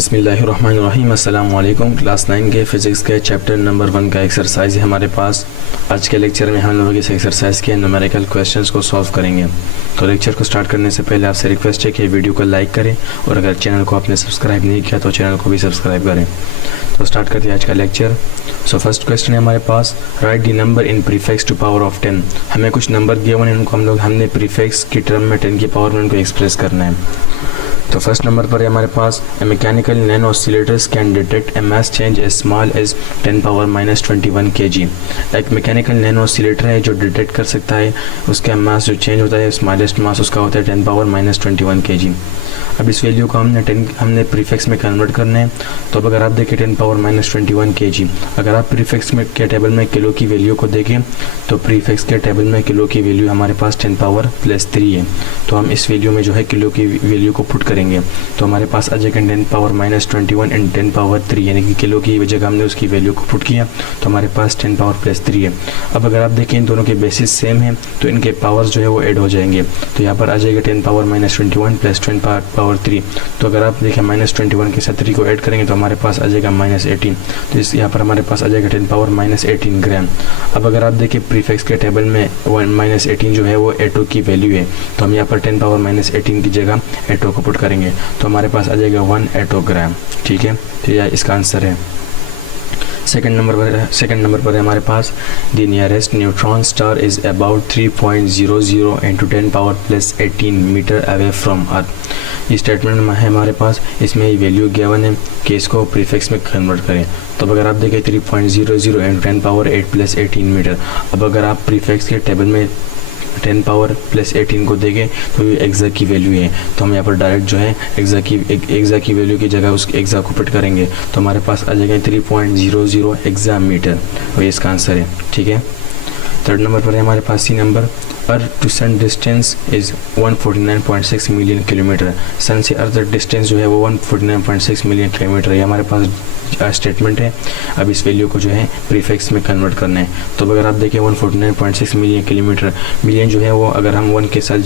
बिस्मिल्लाहिर्रहमानिर्रहीम। अस्सलाम वालेकुम। क्लास 9 के फ़िज़िक्स के चैप्टर नंबर 1 का एक्सरसाइज है हमारे पास। आज के लेक्चर में हम लोग इस एक्सरसाइज के न्यूमेरिकल क्वेश्चंस को सॉल्व करेंगे। तो लेक्चर को स्टार्ट करने से पहले आपसे रिक्वेस्ट है कि वीडियो को लाइक करें और अगर चैनल को आपने सब्सक्राइब नहीं किया तो चैनल को भी सब्सक्राइब करें। तो स्टार्ट करते हैं आज का लेक्चर। सो फर्स्ट क्वेश्चन है हमारे पास, write the number in prefix to power of 10। हमें कुछ नंबर गिवन है, इनको हमने प्रीफिक्स की टर्म में 10 की पावर में उनको एक्सप्रेस करना है। तो फर्स्ट नंबर पर है हमारे पास, a mechanical nano oscillators can detect a mass change as small as 10 power minus 21 kg। एक मैकेनिकल नैनो ऑसिलेटर है जो डिटेक्ट कर सकता है उसका मास जो चेंज होता है, स्मॉलेस्ट मास उसका होता है 10 पावर माइनस 21 kg। अब इस वैल्यू को हमने प्रीफिक्स में कन्वर्ट करना है। तो अब अगर आप देखें 10 पावर माइनस 21 kg, अगर आप प्रीफिक्स में के टेबल में किलो की वैल्यू को देखें तो प्रीफिक्स के टेबल में किलो की वैल्यू हमारे पास 10 पावर प्लस 3 है। तो हम इस वैल्यू में जो है किलो की वैल्यू को पुट करेंगे तो हमारे पास आ जाएगा 10 पावर माइनस 21 एंड 10 पावर 3, यानी कि किलो की जगह हमने उसकी वैल्यू को पुट किया तो हमारे पास 10 पावर प्लस 3 है। अब अगर आप देखें इन दोनों के बेसिस सेम है तो इनके पावर्स जो है वो ऐड हो जाएंगे। तो यहाँ पर आ जाएगा 10 पावर माइनस 21 प्लस 10 पावर 3। तो अगर आप देखें माइनस 21 के साथ 3 को ऐड करेंगे तो हमारे पास आ जाएगा माइनस 18। तो इस यहाँ पर हमारे पास आ जाएगा 10 पावर माइनस 18 ग्राम। अब अगर आप देखें प्रीफिक्स के टेबल में माइनस 18 जो है वो एटो की वैल्यू है, तो हम यहाँ पर 10 पावर माइनस 18 की जगह एटो को पुट करेंगे तो हमारे पास आ जाएगा 1 एटोग्राम। ठीक है, तो यह इसका आंसर है। सेकंड नंबर पर है हमारे पास, the nearest neutron star is about 3.00 into 10 power plus 18 metre away from earth. ये स्टेटमेंट है हमारे पास, इसमें ये वैल्यू गिवन है कि इसको प्रीफिक्स में कन्वर्ट करें। तो अब अगर आप देखें 3.00 इंटू 10 पावर 8 प्लस 18 मीटर, अब अगर आप प्रीफिक्स के टेबल में 10 पावर प्लस 18 को देखें तो ये एक्सा की वैल्यू है। तो हम यहाँ पर डायरेक्ट जो है एक्सा की वैल्यू की जगह उस एक्सा को पुट करेंगे तो हमारे पास आ जाएगा 3.00 एक्सा मीटर, और ये इसका आंसर है। ठीक है, थर्ड नंबर पर है हमारे पास C number, earth to sun distance is 149.6 million kilometre. Sun से अर्थ डिस्टेंस जो है वो 149.6 मिलियन किलोमीटर है। हमारे पास स्टेटमेंट है। अब इस वैल्यू को जो है प्रीफिक्स में कन्वर्ट करना है। तो अगर आप देखें 149.6 मिलियन किलोमीटर, मिलियन जो है वो अगर हम 1 के साथ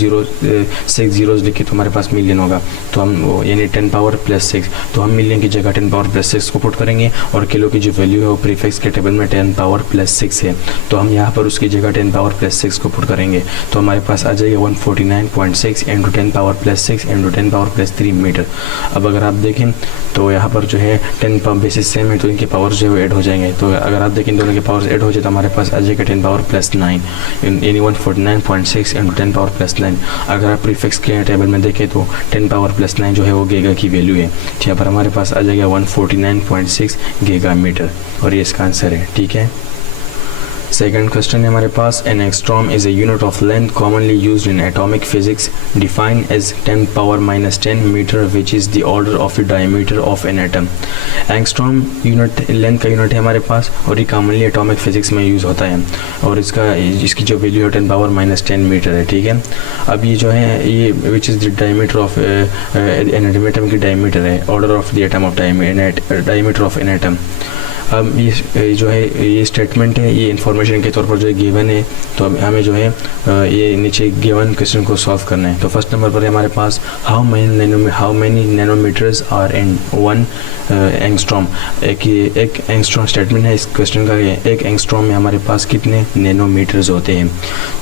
6 जीरोज लिखे तो हमारे पास मिलियन होगा। तो हम यानी 10 पावर प्लस 6, तो हम मिलियन की जगह 10 पावर प्लस 6 को पुट करेंगे और किलो की जो वैल्यू है वो प्रीफिक्स के टेबल में 10 पावर प्लस 6 है। तो हम यहाँ पर उसकी जगह 10 पावर प्लस 6 को पुट करेंगे तो हमारे पास आ जाएगा 149.6 into 10 power plus 6 into 10 power plus 3 metre. अब अगर आप देखें तो यहाँ पर जो है 10 पावर बेसिस सेम है तो इनके पावर्स जो है वो ऐड हो जाएंगे। तो अगर आप देखें दोनों के पावर्स ऐड हो जाए तो हमारे पास आ जाएगा 10 पावर प्लस 9 यानी 149.6 इंटू 10 पावर प्लस 9। अगर आप प्रीफिक्स के टेबल में देखें तो 10 पावर प्लस 9 जो है वो गीगा की वैल्यू है। यहाँ पर हमारे पास आ जाएगा 149.6 गीगा मीटर, और ये इसका आंसर है। ठीक है, सेकेंड क्वेश्चन है हमारे पास, an angstrom is a unit of length commonly used in atomic physics defined as 10 power minus 10 metre which is the order of the diameter of an atom. Angstrom unit length का unit है हमारे पास और ये commonly atomic physics में use होता है और इसकी जो वैल्यू है 10 पावर माइनस 10 मीटर है। ठीक है, अब ये जो है ये विच is the diameter of an atom की डायमीटर है, order of the atom of diameter of an atom. अब ये जो है ये स्टेटमेंट है, ये इन्फॉर्मेशन के तौर पर जो है गिवन है। तो अब हमें जो है ये नीचे गिवन क्वेश्चन को सॉल्व करना है। तो फर्स्ट नंबर पर है हमारे पास, how many nanometres are in 1 angstrom. एक एंगस्ट्रॉम स्टेटमेंट है इस क्वेश्चन का, एक एंगस्ट्रॉम में हमारे पास कितने नैनोमीटर्स होते हैं।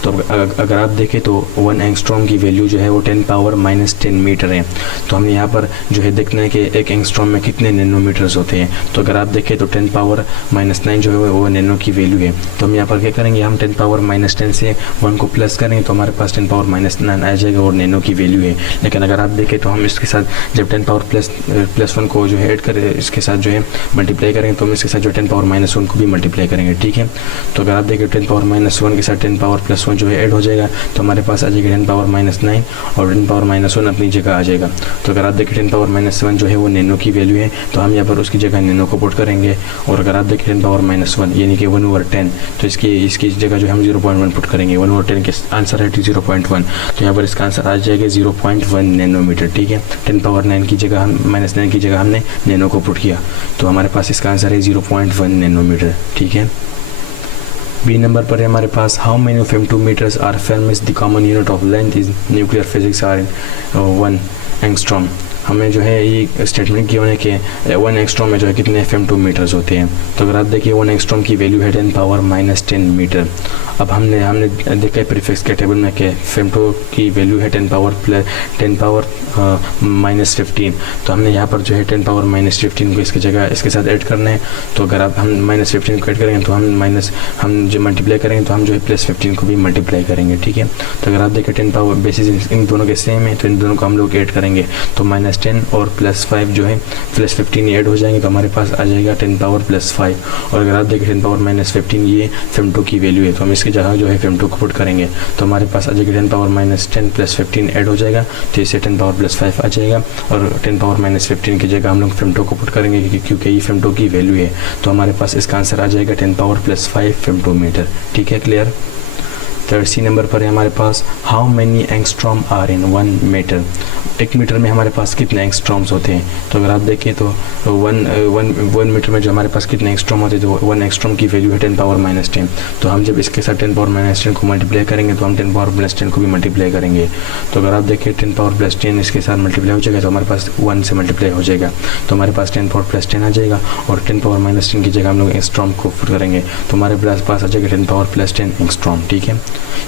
तो अगर आप देखें तो 1 एंगस्ट्रॉम की वैल्यू जो है वो 10 पावर माइनस 10 मीटर है। तो हमें यहाँ पर जो है देखना है कि एक एंगस्ट्रॉम में कितने नैनोमीटर्स होते हैं। तो अगर आप देखें तो 10 पावर माइनस 9 जो है वो नैनो की वैल्यू है। तो हम यहाँ पर क्या करेंगे, हम 10 पावर माइनस 10 से 1 को प्लस करेंगे तो हमारे पास 10 पावर माइनस 9 आ जाएगा और नैनो की वैल्यू है। लेकिन अगर आप देखें तो हम इसके साथ जब 10 पावर प्लस 1 को जो है ऐड करें, इसके साथ जो है मल्टीप्लाई करेंगे तो हम इसके साथ जो 10 पावर माइनस 1 को भी मल्टीप्लाई करेंगे। ठीक है, तो अगर आप देखें 10 पावर माइनस 1 के साथ 10 पावर प्लस 1 जो है ऐड हो जाएगा तो हमारे पास आ जाएगा 10 पावर माइनस 9 और 10 पावर माइनस 1 अपनी जगह आ जाएगा। तो अगर आप देखें 10 पावर माइनस 1 जो है वो नैनो की वैल्यू है तो हम यहाँ पर उसकी जगह नैनो को पुट करेंगे। और अगर आप देखें 10 पावर माइनस 1 यानी कि 1/10, तो इसकी जगह जो हम 0.1 पुट करेंगे। 1/10 के आंसर है 0.1, तो यहाँ पर इसका आंसर आ जाएगा 0.1 नैनोमीटर। ठीक है, 10 पावर 9 की जगह हम माइनस 9 की जगह हमने नैनो को पुट किया तो हमारे पास इसका आंसर है 0.1 नैनोमीटर। ठीक है, बी नंबर पर है हमारे पास, how many of m2 metres are fermi is the common unit of length is nuclear physics are in 1 angstrom. हमें जो है ये स्टेटमेंट किया है कि 1 एंगस्ट्रॉम में जो है कितने FM2 मीटर्स होते हैं। तो अगर आप देखिए 1 एंगस्ट्रॉम की वैल्यू है 10⁻−10 मीटर। अब हमने देखा है प्रीफिक्स के टेबल में कि FM2 की वैल्यू है 10⁻−15। तो हमने यहाँ पर जो है 10⁻−15 को इसकी जगह इसके साथ ऐड करना है। तो अगर आप हम -15 को ऐड करेंगे तो हम जो मल्टीप्लाई करेंगे तो हम जो है +15 को भी मल्टीप्लाई करेंगे, ठीक है। तो अगर आप देखें 10 पावर बेसिस इन दोनों के सेम है तो इन दोनों को हम लोग ऐड करेंगे तो -10 और +5 जो है +15 ऐड हो जाएंगे तो हमारे पास आ जाएगा 10⁻+5। और अगर आप देखें 10⁻−15 ये FM2 की वैल्यू है तो हम इसकी जगह जो है FM2 को पुट करेंगे तो हमारे पास आ जाएगा 10⁻10 +15 ऐड हो जाएगा तो इससे 10⁻+5 आ जाएगा। और 10⁻−15 की जगह हम लोग FM2 को पुट करेंगे क्योंकि ये FM2 की वैल्यू है तो हमारे पास इसका आंसर आ जाएगा 10⁻+5 FM2 मीटर, ठीक है, क्लियर। थर्ड सी नंबर पर है हमारे पास how many angstrom are in 1 metre. 1 metre में हमारे पास कितने एंगस्ट्रॉम्स होते हैं। तो अगर आप देखें तो 1 मीटर में जो हमारे पास कितने एंगस्ट्रॉम होते हैं तो 1 एंगस्ट्रॉम की वैल्यू है 10⁻−10। तो हम जब इसके साथ 10⁻−10 को मल्टीप्लाई करेंगे तो हम 10⁻+10 को भी मल्टीप्लाई करेंगे। तो अगर आप देखें 10⁻+10 इसके साथ मल्टीप्लाई हो जाएगा तो हमारे पास 1 से मल्टीप्लाई हो जाएगा तो हमारे पास 10⁻+10 आ जाएगा। और 10⁻−10 की जगह हम लोग एंगस्ट्रॉम को पुट करेंगे तो हमारे पास आ जाएगा 10⁻+10 एंगस्ट्रॉम, ठीक है।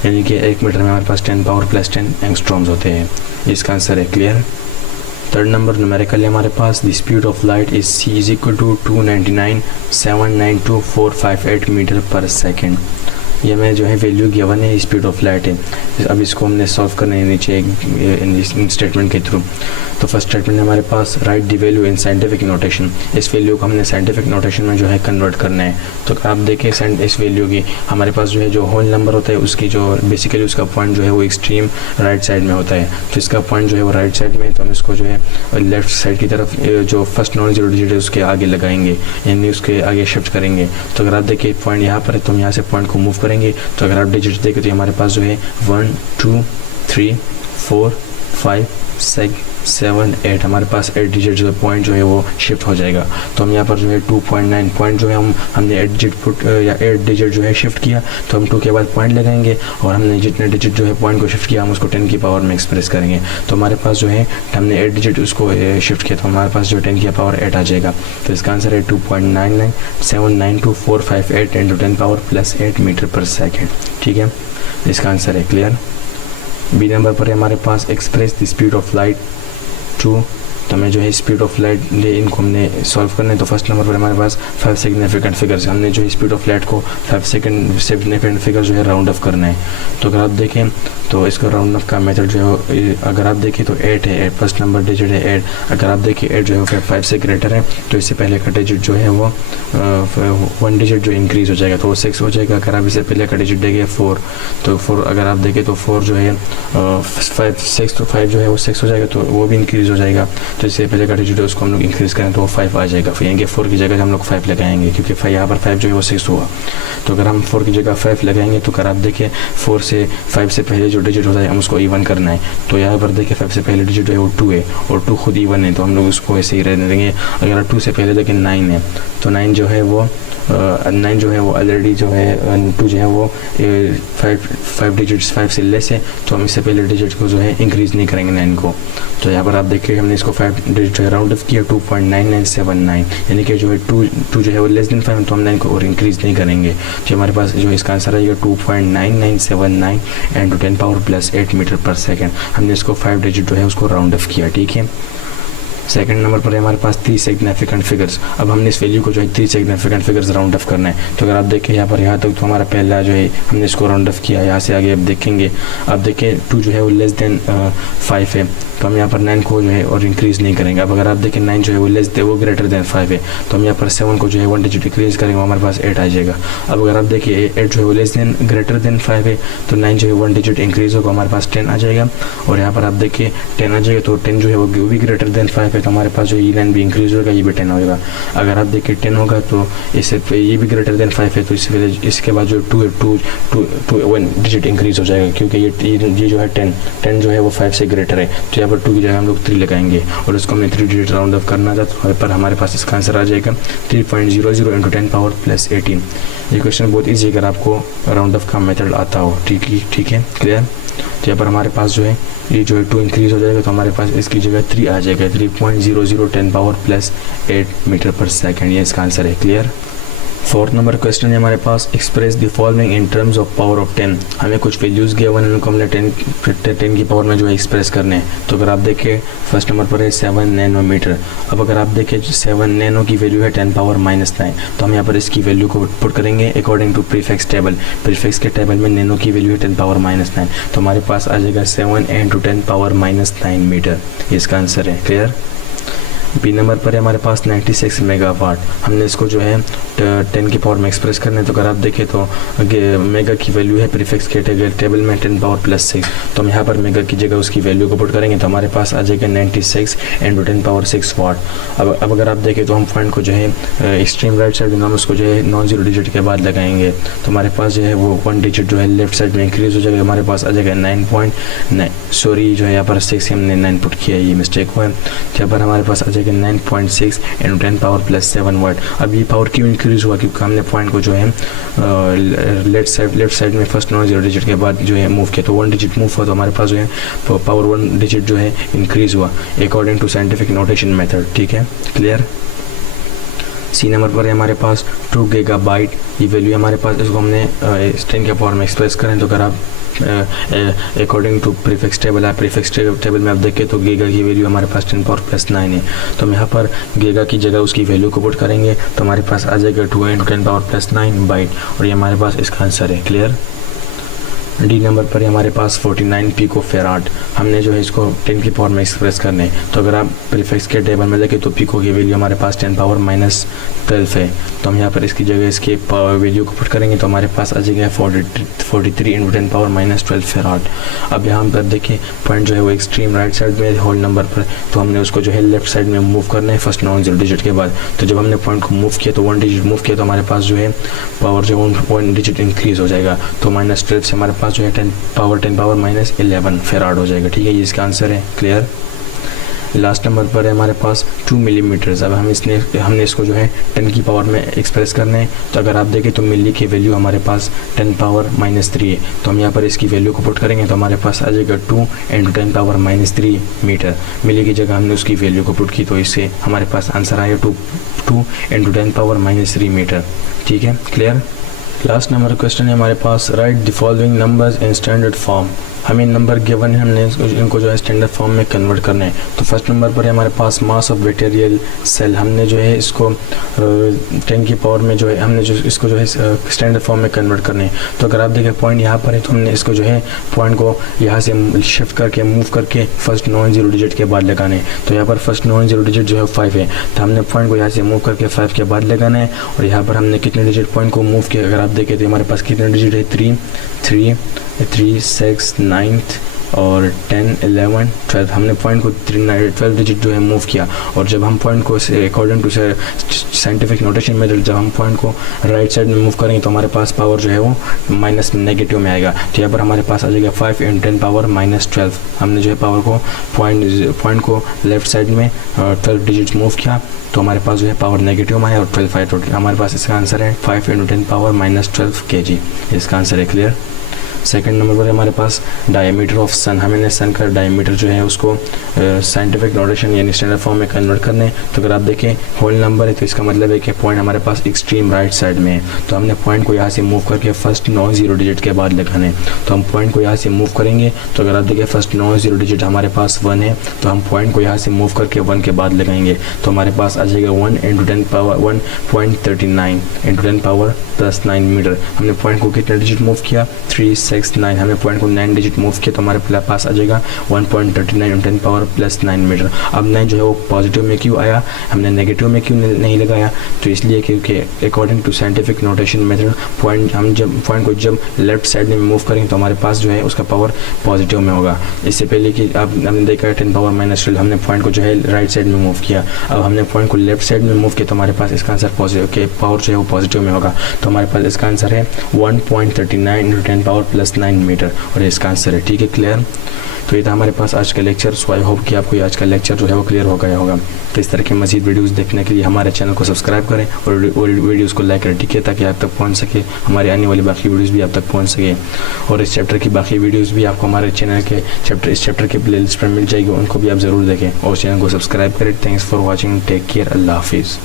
यानी कि 1 मीटर में हमारे पास 10⁻+10 एंगस्ट्रॉम्स होते हैं। इसका आंसर है, क्लियर। थर्ड नंबर न्यूमेरिकल है हमारे पास the speed of light is c = 299,792,458 metre per second. ये में जो है वैल्यू गिवन है, स्पीड ऑफ लाइट है। अब इसको हमने सॉल्व करना है नीचे इन स्टेटमेंट के थ्रू। तो फर्स्ट स्टेटमेंट हमारे पास write the value in scientific notation. इस वैल्यू को हमने साइंटिफिक नोटेशन में जो है कन्वर्ट करना है। तो आप देखिए इस वैल्यू की हमारे पास जो है जो होल नंबर होता है उसकी जो बेसिकली उसका पॉइंट जो है वो एक्सट्रीम राइट साइड में होता है। तो इसका पॉइंट जो है वो राइट साइड में, तो हम इसको जो है लेफ्ट साइड की तरफ जो फर्स्ट नॉन जीरो डिजिट है उसके आगे लगाएंगे, यानी उसके आगे शिफ्ट करेंगे। तो अगर आप देखिए पॉइंट यहाँ पर है तो हम यहाँ से पॉइंट को मूव करेंगे। तो अगर आप डिजिट देखें तो हमारे पास जो है 1 2 3 4 5 6 7 8 हमारे पास 8 डिजिट जो पॉइंट जो है वो शिफ्ट हो जाएगा। तो हम यहाँ पर जो है 2.9 पॉइंट जो है हमने 8 डिजिट पुट या 8 डिजिट जो है शिफ्ट किया तो हम 2 के बाद पॉइंट लगाएंगे और हमने जितने डिजिट जो है पॉइंट को शिफ्ट किया हम उसको 10 की पावर में एक्सप्रेस करेंगे। तो हमारे पास जो है हमने 8 डिजिट उसको शिफ्ट किया तो हमारे पास जो 10 की पावर 8 आ जाएगा। तो इसका आंसर है 2.99792,458 × 10⁻+8 मीटर पर सेकेंड, ठीक है। इसका आंसर है, क्लियर। बी नंबर पर है हमारे पास express the speed of light 2। तो हमें जो है स्पीड ऑफ लाइट इनको हमने सॉल्व करना है। तो फर्स्ट नंबर पर हमारे पास 5 सिग्निफिकेंट फिगर्स, हमने जो है स्पीड ऑफ लाइट को 5 सिग्निफिकेंट फिगर जो है राउंड ऑफ करना है। तो अगर आप देखें तो इसका राउंड ऑफ का मेथड जो है अगर आप देखें तो 8 है, फर्स्ट नंबर डिजिट है 8। अगर आप देखें 8 जो है 5 से ग्रेटर है तो इससे पहले का डिजिट जो है वो 1 डिजिट जो इंक्रीज हो जाएगा तो वो 6 हो जाएगा। अगर आप इससे पहले का डिजिट देखें 4 तो 4 अगर आप देखें तो 4 जो है 5 तो 5 जो है वो 6 हो जाएगा तो वो भी इंक्रीज हो जाएगा। तो इससे पहले का डिजिट है उसको हम लोग इंक्रीज करें तो वो 5 आ जाएगा। फिर यानी 4 की जगह हम लोग 5 लगाएंगे क्योंकि यहाँ पर 5 जो है वो 6 हुआ। तो अगर हम 4 की जगह 5 लगाएंगे तो अगर आप देखें 4 से 5 से पहले जो डिजिट होता है हम उसको इवन करना है। तो यहाँ पर देखिए 5 से पहले डिजिट है वो 2 है और 2 खुद इवन है तो हम लोग उसको ऐसे ही रहने देंगे। अगर 2 से पहले देखें 9 है तो 9 जो है वो 9 जो है वो ऑलरेडी जो है 2 जो है वो 5 डिजिट्स 5 से लेस है तो हम इससे पहले डिजिट को जो है इंक्रीज़ नहीं करेंगे 9 को। तो यहाँ पर आप देखिए हमने इसको 5 डिजिट जो है राउंड ऑफ किया 2.9979 यानी कि जो है 2 जो है वो लेस देन 5 तो हम 9 को और इंक्रीज़ नहीं करेंगे। जो हमारे पास जो इसका आंसर आएगा 2.9979 × 10⁻+8 मीटर पर सेकेंड। हमने इसको 5 डिजिट जो है उसको राउंड ऑफ किया, ठीक है। सेकंड नंबर पर है हमारे पास 3 सिग्निफिकेंट फिगर्स। अब हमने इस वैल्यू को जो है 3 सिग्निफिकेंट फिगर्स राउंड ऑफ करना है। तो अगर आप देखें यहाँ पर यहाँ तक तो हमारा पहला जो है हमने इसको राउंड ऑफ किया। यहाँ से आगे अब देखेंगे आप देखें 2 जो है वो लेस देन 5 है तो हम यहाँ पर 9 को जो है और इंक्रीज़ नहीं करेंगे। अब अगर आप देखें 9 जो है वो ग्रेटर देन 5 है तो हम यहाँ पर 7 को जो है 1 डिजिट इंक्रीज़ करेंगे हमारे पास 8 आ जाएगा। अब अगर आप देखिए 8 जो है वो लेस देन ग्रेटर देन 5 है तो 9 जो है 1 डिजिट इंक्रीज़ होगा हमारे पास 10 आ जाएगा। और यहाँ पर आप देखिए 10 आ जाएगा तो 10 जो है वो भी ग्रेटर देन 5 है तो हमारे पास जो ये 9 भी इंक्रीज़ होगा ये भी 10 होगा। अगर आप देखिए 10 होगा तो इससे ये भी ग्रेटर देन 5 है तो इसके बाद जो 2 1 डिजिट इंक्रीज़ हो जाएगा क्योंकि ये जो है 10 जो है वो 5 से ग्रेटर है। तो यहाँ पर 2 की जगह हम लोग 3 लगाएंगे और उसको हमने 3 डिजिट राउंड ऑफ करना था तो पर हमारे पास इसका आंसर आ जाएगा 3.00 × 10⁻+18। ये क्वेश्चन बहुत ईजी अगर आपको राउंड ऑफ का मेथड आता हो, ठीक है, क्लियर। तो यहाँ पर हमारे पास जो है ये जो है 2 इंक्रीज हो जाएगा, तो हमारे पास इसकी जगह 3 आ जाएगा, 3.00 10⁻+8 मीटर पर सेकेंड, ये इसका आंसर है। क्लियर। फोर्थ नंबर क्वेश्चन है हमारे पास, express the following in terms of power of 10। हमें कुछ वैल्यूज़ गिवन है, उनको हमने 10 की पावर में जो है एक्सप्रेस करने हैं। तो अगर आप देखें फर्स्ट नंबर पर है 7 नैनोमीटर। अब अगर आप देखें 7 नैनो की वैल्यू है 10⁻⁻9, तो हम यहाँ पर इसकी वैल्यू को पुट करेंगे according to prefix table. Prefix के टेबल में नैनो की वैल्यू है 10⁻�9, तो हमारे पास आ जाएगा 7 × 10⁻�9 मीटर, ये इसका आंसर है। क्लियर। बी नंबर पर है हमारे पास 96 मेगावाट। हमने इसको जो है 10 की पावर में एक्सप्रेस करना है। तो अगर आप देखें तो मेगा की वैल्यू है प्रीफिक्स के टेबल में 10⁻+6, तो हम यहाँ पर मेगा की जगह उसकी वैल्यू को पुट करेंगे, तो हमारे पास आ जाएगा 96 × 10⁻6 वाट। अब अगर आप देखें तो हम पॉइंट को जो है एक्सट्रीम राइट साइड में हम उसको जो है नॉन जीरो डिजिट के बाद लगाएंगे, तो हमारे पास जो है वो 1 डिजिट जो है लेफ्ट साइड में इंक्रीज हो जाएगा, हमारे पास आ जाएगा 9.9, सॉरी जो है यहाँ पर 6 हमने 9 पुट किया, ये मिस्टेक हुआ है। यहाँ पर हमारे पास आ जाएगा 9.6 × 10⁻+7 वाट। अब ये पावर क्यों इंक्रीज हुआ, क्योंकि हमने पॉइंट को जो है लेफ्ट साइड में फर्स्ट नॉन जीरो डिजिट के बाद जो है मूव किया, तो 1 डिजिट मूव हुआ, तो हमारे पास जो है पावर 1 डिजिट जो है इंक्रीज हुआ according to scientific notation method. ठीक है। क्लियर। सी नंबर पर है हमारे पास 2 गीगाबाइट, ये वैल्यू हमारे पास, इसको हमने 10 के पावर में एक्सप्रेस करें, तो अगर आप अकॉर्डिंग टू प्रीफिक्स टेबल है, प्रीफिक्स टेबल में आप देखें तो गीगा की वैल्यू हमारे पास 10⁻+9 है, तो हम यहाँ पर गीगा की जगह उसकी वैल्यू को पुट करेंगे, तो हमारे पास आ जाएगा 2 × 10⁻+9 बाइट, और ये हमारे पास इसका आंसर है। क्लियर। डी नंबर पर हमारे पास 49 पिको फेराड। हमने जो है इसको 10 की पावर में एक्सप्रेस करने, तो अगर आप प्रीफिक्स के टेबल में देखें तो पिको की वैल्यू हमारे पास 10⁻−12 है, तो हम यहाँ पर इसकी जगह इसके वैल्यू को पुट करेंगे, तो हमारे पास आ जाएगा 43 × 10⁻−12 फेराड। अब यहाँ पर देखिए पॉइंट जो है वो एक्सट्रीम राइट साइड में होल नंबर पर, तो हमने उसको जो है लेफ्ट साइड में मूव करना है फर्स्ट नॉन जीरो डिजिट के बाद। तो जब हमने पॉइंट को मूव किया तो 1 डिजिट मूव किया, तो हमारे पास जो है पावर जो 1 डिजिट इंक्रीज हो जाएगा, तो -12 से हमारे पास जो है 10⁻11 फेराड हो जाएगा। ठीक है, ये इसका आंसर है। क्लियर। लास्ट नंबर पर है हमारे पास 2 मिलीमीटर्स। अब हमने इसको जो है 10 की पावर में एक्सप्रेस करना है, तो अगर आप देखें तो मिली की वैल्यू हमारे पास 10⁻−3 है, तो हम यहाँ पर इसकी वैल्यू को पुट करेंगे, तो हमारे पास आ जाएगा 2 × 10⁻−3 मीटर। मिली की जगह हमने उसकी वैल्यू को पुट की, तो इससे हमारे पास आंसर आया 2 × 10⁻−3 मीटर। ठीक है। क्लियर। लास्ट नंबर क्वेश्चन है हमारे पास, write the following numbers in standard form. हमें नंबर गिवन है, हमने इनको जो है स्टैंडर्ड फॉर्म में कन्वर्ट करना है। तो फर्स्ट नंबर पर है हमारे पास मास ऑफ बैक्टीरियल सेल। हमने जो है इसको 10 की पावर में जो है हमने जो इसको जो है स्टैंडर्ड फॉर्म में कन्वर्ट करना है। तो अगर आप देखें पॉइंट यहाँ पर है, तो हमने इसको जो है पॉइंट को यहाँ से शिफ्ट करके मूव करके फर्स्ट नॉन जीरो डिजिट के बाद लगाना है। तो यहाँ पर फर्स्ट नॉन जीरो डिजिट जो है 5 है, तो हमने पॉइंट को यहाँ से मूव करके 5 के बाद लगाना है। और यहाँ पर हमने कितने डिजिट पॉइंट को मूव किया, अगर आप देखें तो हमारे पास कितने डिजिट है, 3, 6, 9 और 10, 11, 12। हमने पॉइंट को 12 डिजिट जो है मूव किया, और जब हम पॉइंट को अकॉर्डिंग टू साइंटिफिक नोटेशन में जब हम पॉइंट को राइट साइड में मूव करेंगे, तो हमारे पास पावर जो है वो नेगेटिव में आएगा। तो यहाँ पर हमारे पास आ जाएगा 5 × 10⁻−12। हमने जो है पावर को पॉइंट को लेफ्ट साइड में 12 डिजिट मूव किया, तो हमारे पास जो है पावर नेगेटिव में आया और 12 आया। टोटल हमारे पास इसका आंसर है 5 × 10⁻−12 kg। इसका आंसर है। क्लियर। सेकंड नंबर पर हमारे पास डायमीटर ऑफ सन। हमें सन का डायमीटर जो है उसको साइंटिफिक नोटेशन यानी स्टैंडर्ड फॉर्म में कन्वर्ट करने। तो अगर आप देखें होल नंबर है, तो इसका मतलब है कि पॉइंट हमारे पास एक्सट्रीम राइट साइड में है, तो हमने पॉइंट को यहाँ से मूव करके फर्स्ट नॉन जीरो डिजिट के बाद लिखाना है। तो हम पॉइंट को यहाँ से मूव करेंगे, तो अगर आप देखें फर्स्ट नॉन जीरो डिजिट हमारे पास 1 है, तो हम पॉइंट को यहाँ से मूव करके 1 के बाद लगाएंगे, तो हमारे पास आ जाएगा 1 × 1.39 × 10⁻+9 मीटर। हमने पॉइंट को कितने डिजिट मूव किया, 3, 6, 9। हमने पॉइंट को 9 डिजिट मूव किया, तो हमारे पास आ जाएगा 1.39 × 10⁻+9 मीटर। अब 9 जो है वो पॉजिटिव में क्यों आया, हमने नेगेटिव में क्यों नहीं लगाया, तो इसलिए क्योंकि according to scientific notation method point को जब लेफ्ट साइड में मूव करेंगे, तो हमारे पास जो है उसका पावर पॉजिटिव में होगा। इससे पहले कि अब हमने देखा 10⁻−12, हमने पॉइंट को जो है राइट साइड में मूव किया, अब हमने पॉइंट को लेफ्ट साइड में मूव किया, तो हमारे पास इसका आंसर पॉजिटिव के पावर जो है वो पॉजिटिव में होगा। तो हमारे पास इसका आंसर है 1.39 × +9 मीटर, और ये इसका आंसर है। ठीक है, क्लियर। तो ये था हमारे पास आज का लेक्चर। सो आई होप कि आपको आज का लेक्चर जो है वो क्लियर हो गया होगा। तो इस तरह के मजीद वीडियोस देखने के लिए हमारे चैनल को सब्सक्राइब करें और वीडियोस को लाइक करें, ठीक है, ताकि आप तक पहुंच सके, हमारे आने वाली बाकी वीडियोस भी आप तक पहुंच सके। और इस चैप्टर की बाकी वीडियोस भी आपको हमारे चैनल के इस चैप्टर के प्लेलिस्ट पर मिल जाएगी, उनको भी आप ज़रूर देखें और चैनल को सब्सक्राइब करें। Thanks for watching, take care, अल्लाह हाफिज़।